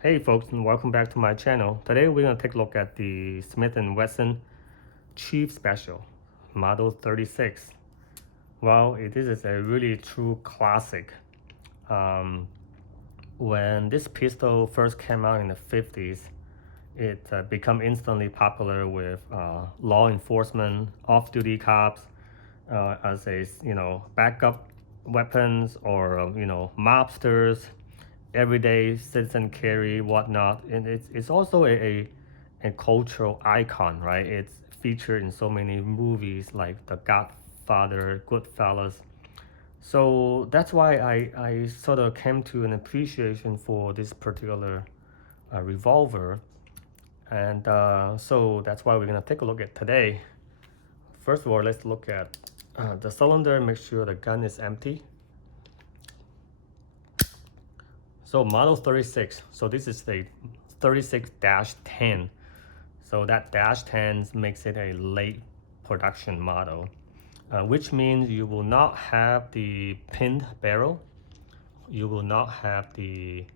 Hey folks, and welcome back to my channel. Today we're going to take a look at the Smith & Wesson Chief Special Model 36. Well, this is a really true classic. When this pistol first came out in the 50s, it became instantly popular with law enforcement, off-duty cops, as a backup weapons, or mobsters, everyday citizen carry, whatnot. And it's also a cultural icon, right? It's featured in so many movies like The Godfather, Goodfellas. So that's why I sort of came to an appreciation for this particular revolver. And so that's why we're going to take a look at today. First of all, let's look at the cylinder, make sure the gun is empty. So model 36, so this is the 36-10. So that -10 makes it a late production model, which means you will not have the pinned barrel. You will not have the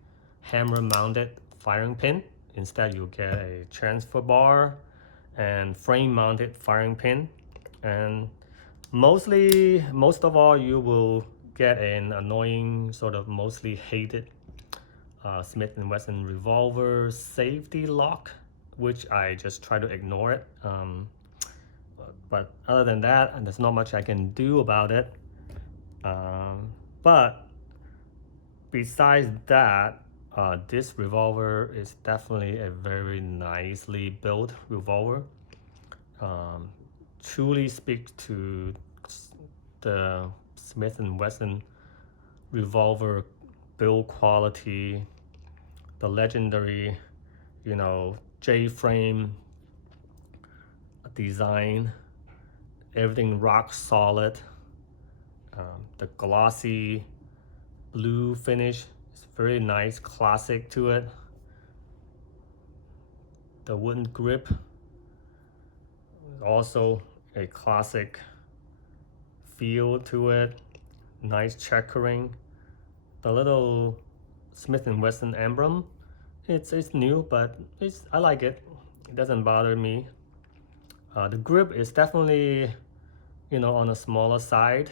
hammer mounted firing pin. Instead, you get a transfer bar and frame mounted firing pin. And most of all, you will get an annoying, sort of mostly hated Smith & Wesson revolver safety lock, which I just try to ignore it. But other than that, there's not much I can do about it. But besides that, this revolver is definitely a very nicely built revolver. Truly speaks to the Smith & Wesson revolver build quality, the legendary, J-frame design, everything rock solid. The glossy blue finish is very nice, classic to it. The wooden grip is also a classic feel to it, nice checkering. The little Smith & Wesson emblem, it's new, but I like it. It doesn't bother me. The grip is definitely, on the smaller side.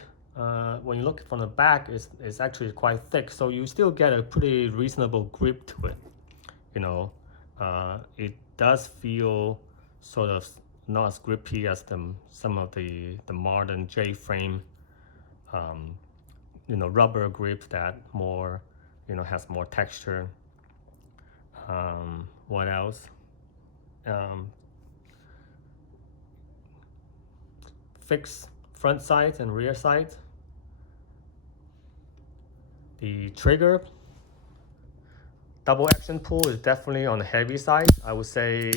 When you look from the back, it's actually quite thick, so you still get a pretty reasonable grip to it. It does feel sort of not as grippy as some of the modern J-frame, rubber grips that more, has more texture. What else? Fixed front sights and rear sights. The trigger, double action pull, is definitely on the heavy side. I would say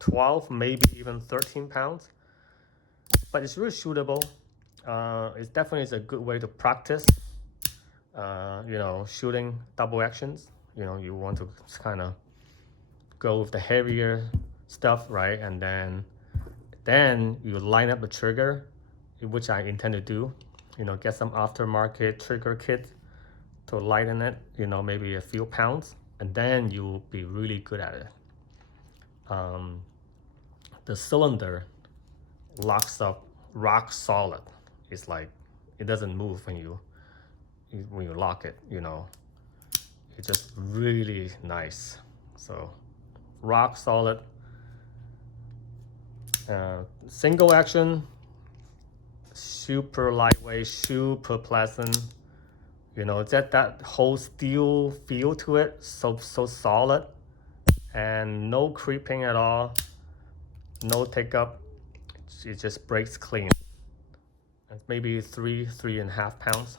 12, maybe even 13 pounds. But it's really shootable. It definitely is a good way to practice, shooting double actions. You want to kind of go with the heavier stuff, right? And then you line up the trigger, which I intend to do. Get some aftermarket trigger kit to lighten it, maybe a few pounds, and then you'll be really good at it. The cylinder locks up rock solid. It's like it doesn't move when you lock it. It's just really nice. So rock solid. Single action, super lightweight, super pleasant. That whole steel feel to it, so solid, and no creeping at all, no take-up. It just breaks clean. It's maybe 3.5 pounds.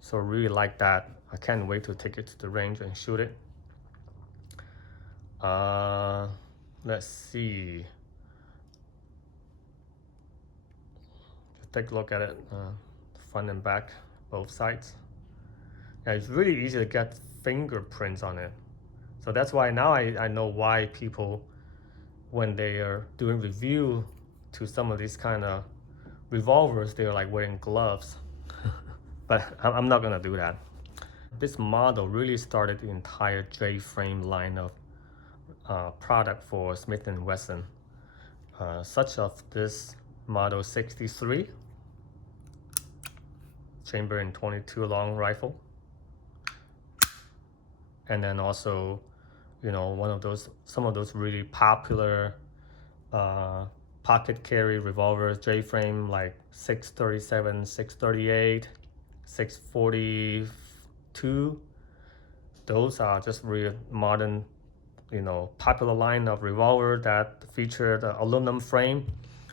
So really like that. I can't wait to take it to the range and shoot it. Let's see. Just take a look at it, front and back, both sides. Yeah, it's really easy to get fingerprints on it. So that's why now I know why people, when they are doing review to some of these kind of revolvers, they're like wearing gloves. But I'm not gonna do that. This model really started the entire J-frame line of product for Smith & Wesson, such of this Model 63 chamber in 22 long rifle, and then also, some of those really popular pocket carry revolvers, J-frame, like 637, 638, 642. Those are just real modern, popular line of revolver that featured aluminum frame,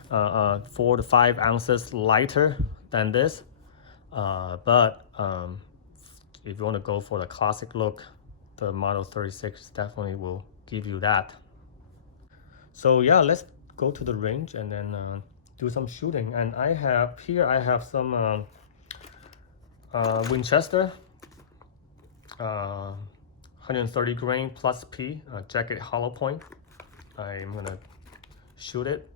4 to 5 ounces lighter than this. But if you want to go for the classic look, the Model 36 definitely will give you that. So yeah, let's go to the range and then do some shooting. And I have some Winchester 130 grain plus P jacket hollow point. I'm gonna shoot it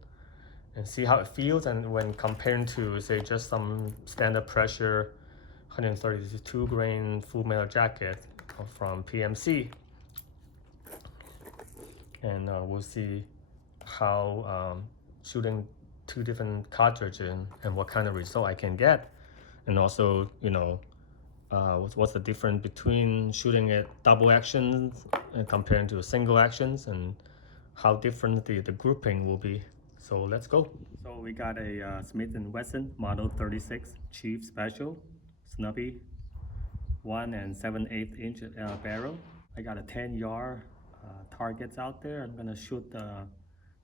and see how it feels, and when comparing to, say, just some standard pressure 132 grain full metal jacket from PMC, and we'll see how shooting two different cartridges and what kind of result I can get, and also what's the difference between shooting it double actions and comparing to single actions, and how different the grouping will be. So let's go. So we got a Smith & Wesson Model 36 Chief Special Snubby 1 7/8 inch barrel. I got a 10-yard targets out there. I'm gonna shoot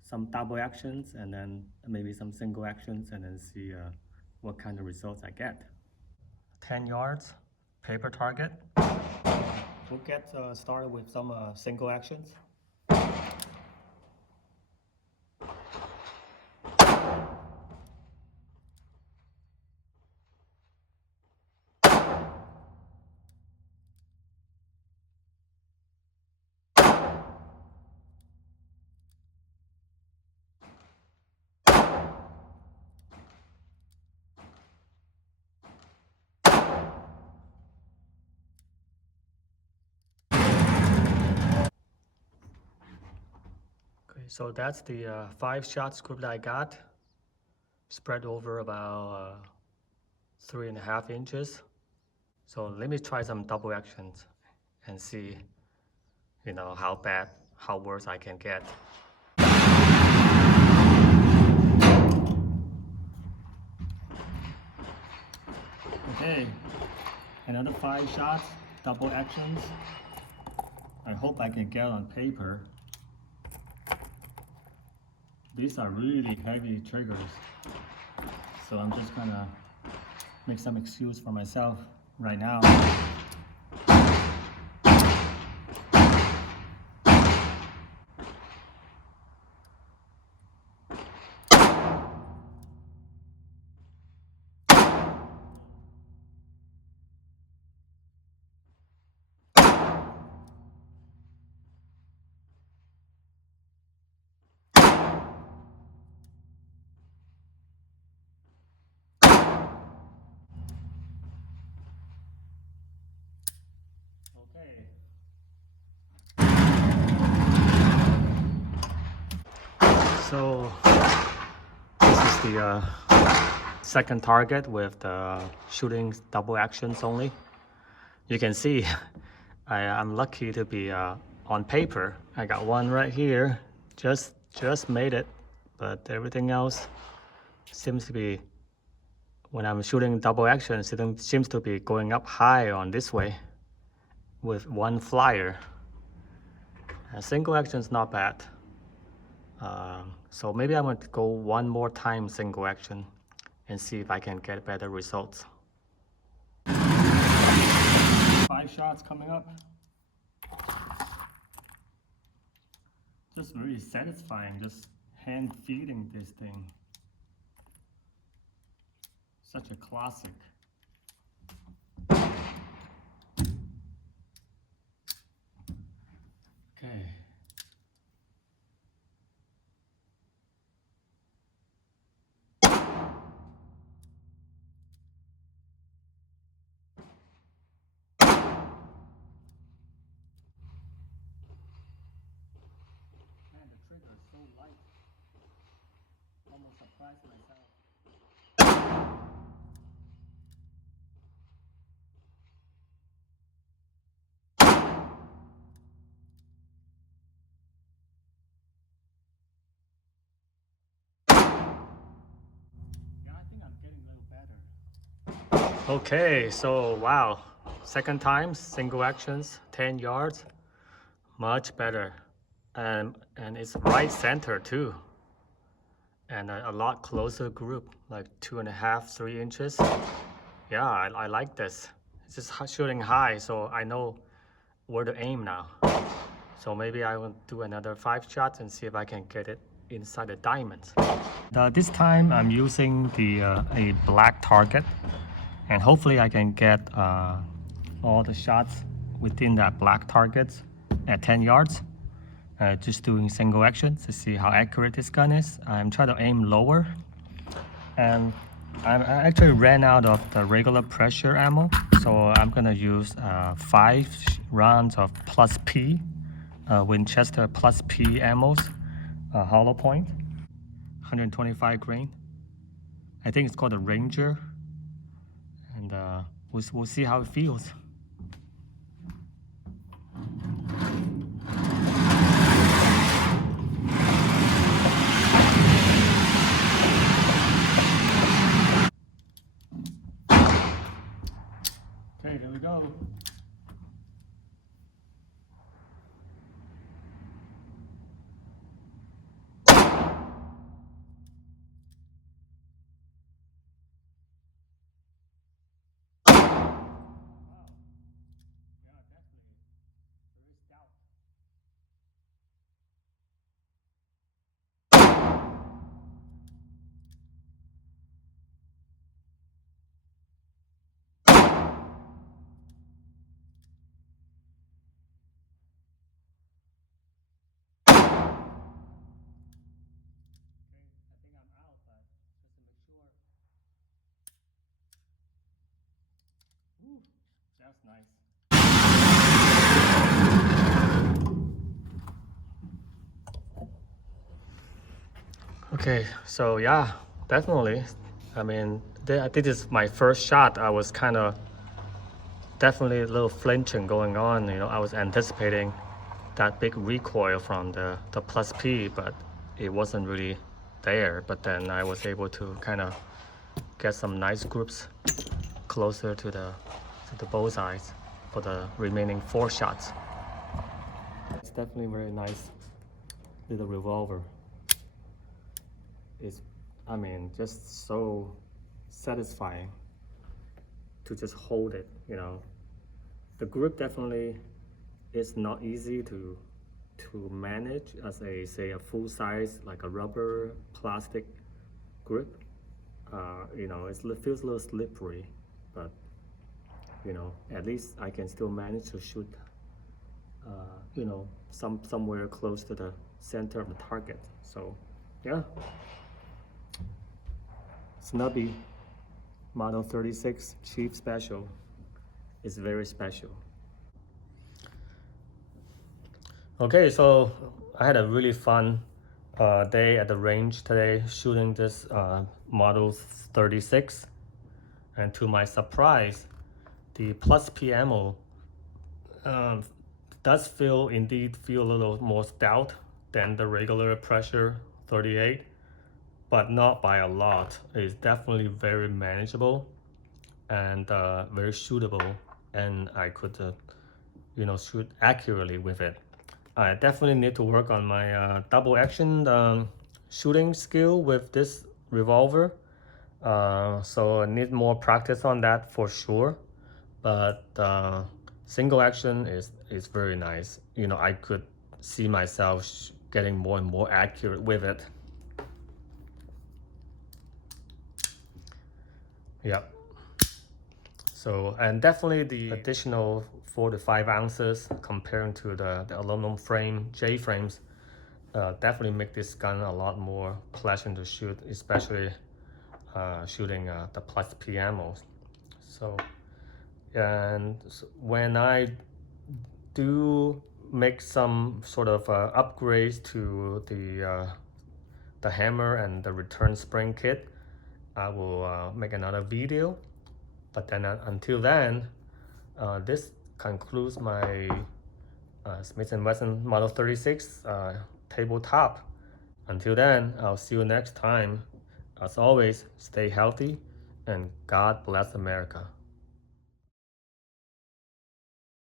some double actions and then maybe some single actions, and then see what kind of results I get. 10 yards, paper target. We'll get started with some single actions. So that's the 5-shot scoop that I got, spread over about 3.5 inches. So let me try some double actions and see, how worse I can get. Okay, another 5 shots, double actions. I hope I can get on paper. These are really heavy triggers, so I'm just gonna make some excuse for myself right now. Okay. So this is the second target with the shooting double actions only. You can see I'm lucky to be on paper. I got one right here, just made it, but everything else seems to be, when I'm shooting double actions, it seems to be going up high on this way with one flyer. Single action is not bad. So maybe I'm going to go one more time single action and see if I can get better results. 5 shots coming up. Just really satisfying, just hand feeding this thing. Such a classic. Okay. light. Almost surprised myself. Yeah, I think I'm getting a little better. Okay, so wow, second time, single actions, 10 yards, much better. And it's right center too. And a lot closer group, like 2.5, 3 inches. Yeah, I like this. It's just shooting high, so I know where to aim now. So maybe I will do another 5 shots and see if I can get it inside the diamonds. This time I'm using a black target, and hopefully I can get all the shots within that black target at 10 yards. Just doing single action to see how accurate this gun is. I'm trying to aim lower, and I actually ran out of the regular pressure ammo, so I'm gonna use 5 rounds of plus P, Winchester plus P ammos, hollow point, 125 grain. I think it's called a Ranger, and we'll see how it feels. Okay, there we go. Ooh, that's nice. Okay, so yeah, definitely. I mean, this is my first shot. I was kind of definitely a little flinching going on. You know, I was anticipating that big recoil from the plus P, but it wasn't really there. But then I was able to kind of get some nice groups closer to the bullseyes for the remaining 4 shots. It's definitely very nice little revolver. It's, I mean, just so satisfying to just hold it, you know. The grip definitely is not easy to manage as a, say, a full size, like a rubber plastic grip. You know, it feels a little slippery, but you know, at least I can still manage to shoot, you know, somewhere close to the center of the target. So, yeah, Snubby Model 36 Chief Special is very special. Okay, so I had a really fun day at the range today shooting this Model 36, and to my surprise, the plus P ammo does indeed feel a little more stout than the regular pressure 38, but not by a lot. It's definitely very manageable and very shootable, and I could you know, shoot accurately with it. I definitely need to work on my double action shooting skill with this revolver. So I need more practice on that for sure. But single action is very nice. You know, I could see myself getting more and more accurate with it. Yep. So, and definitely the additional 4 to 5 ounces comparing to the aluminum frame J frames definitely make this gun a lot more pleasant to shoot, especially shooting the plus P ammos. So, and when I do make some sort of upgrades to the the hammer and the return spring kit, I will make another video. But then until then, this concludes my Smith & Wesson Model 36 tabletop. Until then, I'll see you next time. As always, stay healthy and God bless America.